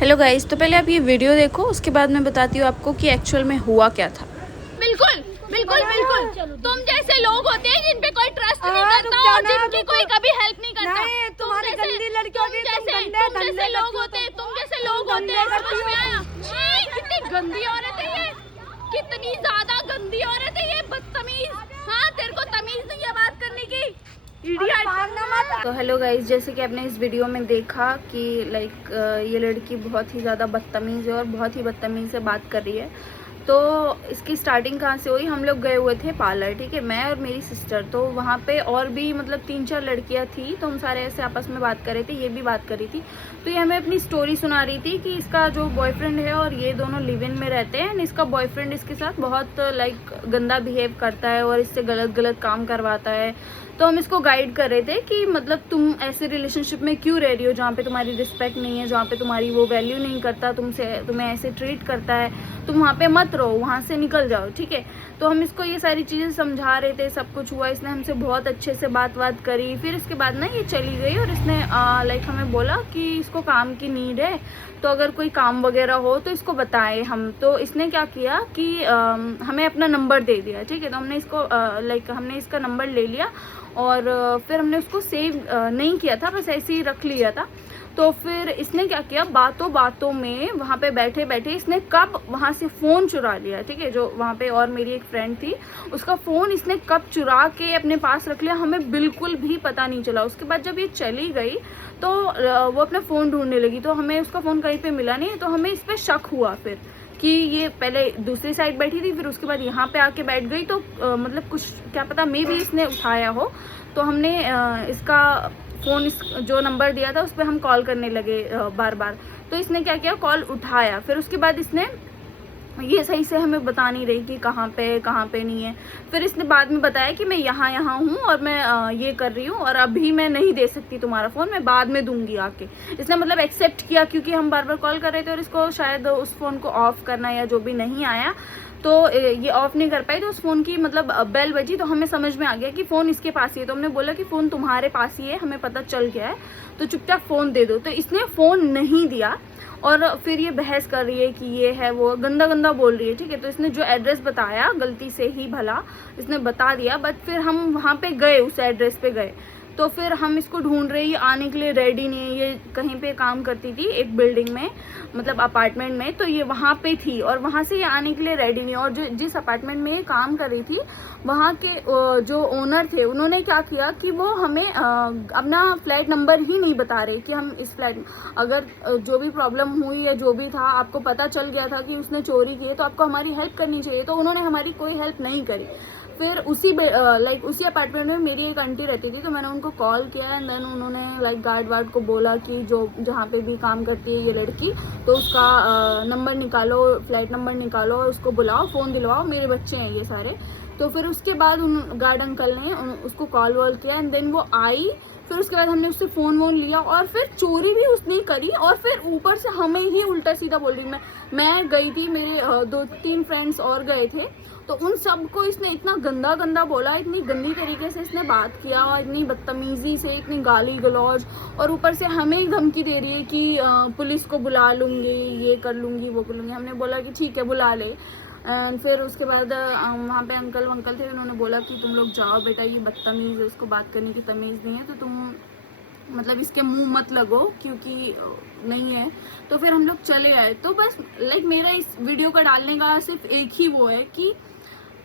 Hello guys, तो पहले आप ये वीडियो देखो, उसके बाद मैं बताती हूँ आपको कि एक्चुअल में हुआ क्या था। बिल्कुल बिल्कुल बिल्कुल तुम जैसे लोग होते हैं जिन पे कोई ट्रस्ट नहीं करता और जिनकी कोई कभी हेल्प नहीं करता। तुम्हारी गंदी लड़की होती है, तुम जैसे लोग होते हैं, तुम जैसे लोग होते हैं, समझ में आया? छी, कितनी गंदी औरत है ये, कितनी ज्यादा गंदी औरत है ये, बदतमीज। हाँ, तेरे को तमीज नहीं है बात करने की, इडियट। तो हेलो गाइस, जैसे कि आपने इस वीडियो में देखा कि ये लड़की बहुत ही ज़्यादा बदतमीज़ है और बहुत ही बदतमीज़ से बात कर रही है। तो इसकी स्टार्टिंग कहाँ से हुई, हम लोग गए हुए थे पार्लर, ठीक है, मैं और मेरी सिस्टर। तो वहाँ पे और भी मतलब 3-4 लड़कियाँ थी, तो हम सारे ऐसे आपस में बात कर रहे थे, ये भी बात कर रही थी। तो ये हमें अपनी स्टोरी सुना रही थी कि इसका जो बॉयफ्रेंड है और ये दोनों लिव इन में रहते हैं, एंड इसका बॉयफ्रेंड इसके साथ बहुत गंदा बिहेव करता है और इससे गलत गलत काम करवाता है। तो हम इसको गाइड कर रहे थे कि मतलब तुम ऐसे रिलेशनशिप में क्यों रह रही हो जहाँ पे तुम्हारी रिस्पेक्ट नहीं है, जहाँ पे तुम्हारी वो वैल्यू नहीं करता, तुम्हें ऐसे ट्रीट करता है, तुम वहाँ पे मत रहो, वहाँ से निकल जाओ, ठीक है। तो हम इसको ये सारी चीज़ें समझा रहे थे, सब कुछ हुआ, इसने हमसे बहुत अच्छे से बात करी। फिर इसके बाद ना ये चली गई और इसने हमें बोला कि इसको काम की नीड है, तो अगर कोई काम वगैरह हो तो इसको बताएं हम। तो इसने क्या किया कि हमें अपना नंबर दे दिया, ठीक है। तो हमने इसको हमने इसका नंबर ले लिया और फिर हमने उसको सेव नहीं किया था, बस ऐसे ही रख लिया था। तो फिर इसने क्या किया, बातों बातों में वहाँ पे बैठे बैठे इसने कब वहाँ से फ़ोन चुरा लिया, ठीक है। जो वहाँ पे और मेरी एक फ्रेंड थी, उसका फ़ोन इसने कब चुरा के अपने पास रख लिया, हमें बिल्कुल भी पता नहीं चला। उसके बाद जब ये चली गई तो वो अपना फ़ोन ढूंढने लगी, तो हमें उसका फ़ोन कहीं पर मिला नहीं, तो हमें इस पर शक हुआ फिर कि ये पहले दूसरी साइड बैठी थी, फिर उसके बाद यहाँ पे आके बैठ गई। तो मतलब कुछ क्या पता, मे भी इसने उठाया हो। तो हमने इसका फ़ोन, इस जो नंबर दिया था उस पर हम कॉल करने लगे बार बार। तो इसने क्या किया, कॉल उठाया। फिर उसके बाद इसने ये सही से हमें बता नहीं रही कि कहाँ पे नहीं है। फिर इसने बाद में बताया कि मैं यहाँ हूँ और मैं ये कर रही हूँ और अभी मैं नहीं दे सकती तुम्हारा फ़ोन, मैं बाद में दूंगी आके। इसने मतलब एक्सेप्ट किया, क्योंकि हम बार बार कॉल कर रहे थे और इसको शायद उस फ़ोन को ऑफ़ करना या जो भी नहीं आया, तो ये ऑफ़ नहीं कर पाई। तो उस फ़ोन की मतलब बेल बजी, तो हमें समझ में आ गया कि फ़ोन इसके पास ही है। तो हमने बोला कि फ़ोन तुम्हारे पास ही है, हमें पता चल गया है, तो चुपचाप फ़ोन दे दो। तो इसने फ़ोन नहीं दिया और फिर ये बहस कर रही है कि ये है वो, गंदा गंदा बोल रही है, ठीक है। तो इसने जो एड्रेस बताया, गलती से ही भला इसने बता दिया, बट फिर हम वहाँ पे गए, उस एड्रेस पे गए। तो फिर हम इसको ढूंढ रहे, ये आने के लिए रेडी नहीं है। ये कहीं पे काम करती थी एक बिल्डिंग में, मतलब अपार्टमेंट में, तो ये वहाँ पे थी और वहाँ से ये आने के लिए रेडी नहीं। और जिस अपार्टमेंट में ये काम कर रही थी, वहाँ के जो ओनर थे, उन्होंने क्या किया कि वो हमें अपना फ्लैट नंबर ही नहीं बता रहे कि हम इस फ्लैट, अगर जो भी प्रॉब्लम हुई या जो भी था, आपको पता चल गया था कि उसने चोरी की है, तो आपको हमारी हेल्प करनी चाहिए। तो उन्होंने हमारी कोई हेल्प नहीं करी। फिर उसी अपार्टमेंट में मेरी एक आंटी रहती थी, तो मैंने उनको कॉल किया एंड देन उन्होंने गार्ड वार्ड को बोला कि जो जहाँ पे भी काम करती है ये लड़की, तो उसका नंबर निकालो, फ्लैट नंबर निकालो और उसको बुलाओ, फ़ोन दिलवाओ, मेरे बच्चे हैं ये सारे। तो फिर उसके बाद उन गार्ड अंकल ने उसको कॉल वॉल किया एंड देन वो आई। फिर उसके बाद हमने उससे फ़ोन वोन लिया और फिर चोरी भी उसने करी और फिर ऊपर से हमें ही उल्टा सीधा बोल रही। मैं गई थी, मेरे 2-3 फ्रेंड्स और गए थे, तो उन सबको इसने इतना गंदा गंदा बोला, इतनी गंदी तरीके से इसने बात किया और इतनी बदतमीज़ी से, इतनी गाली गलौज, और ऊपर से हमें ही धमकी दे रही है कि पुलिस को बुला लूँगी, ये कर लूँगी, वो कर लूँगी। हमने बोला कि ठीक है, बुला ले। एंड फिर उसके बाद वहाँ पे अंकल वंकल थे, उन्होंने बोला कि तुम लोग जाओ बेटा, ये बदतमीज़ है, उसको बात करने की तमीज़ नहीं है, तो तुम मतलब इसके मुंह मत लगो, क्योंकि नहीं है। तो फिर हम लोग चले आए। तो बस मेरा इस वीडियो का डालने का सिर्फ एक ही वो है कि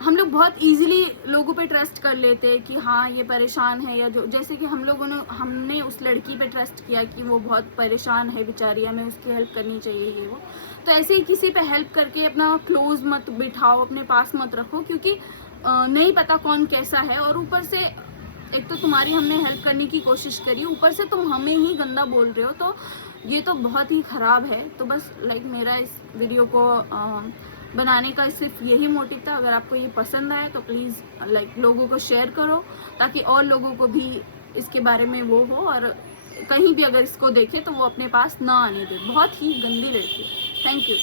हम लोग बहुत इजीली लोगों पे ट्रस्ट कर लेते हैं कि हाँ ये परेशान है, या जो जैसे कि हमने उस लड़की पे ट्रस्ट किया कि वो बहुत परेशान है बेचारी, हमें उसकी हेल्प करनी चाहिए, ये वो। तो ऐसे ही किसी पे हेल्प करके अपना क्लोज मत बिठाओ, अपने पास मत रखो, क्योंकि नहीं पता कौन कैसा है। और ऊपर से एक तो तुम्हारी हमने हेल्प करने की कोशिश करी, ऊपर से तुम हमें ही गंदा बोल रहे हो, तो ये तो बहुत ही ख़राब है। तो बस मेरा इस वीडियो को बनाने का सिर्फ यही मोटिव था। अगर आपको ये पसंद आए तो प्लीज़ लोगों को शेयर करो, ताकि और लोगों को भी इसके बारे में वो हो, और कहीं भी अगर इसको देखे तो वो अपने पास ना आने दे। बहुत ही गंदी लड़की है। Thank you.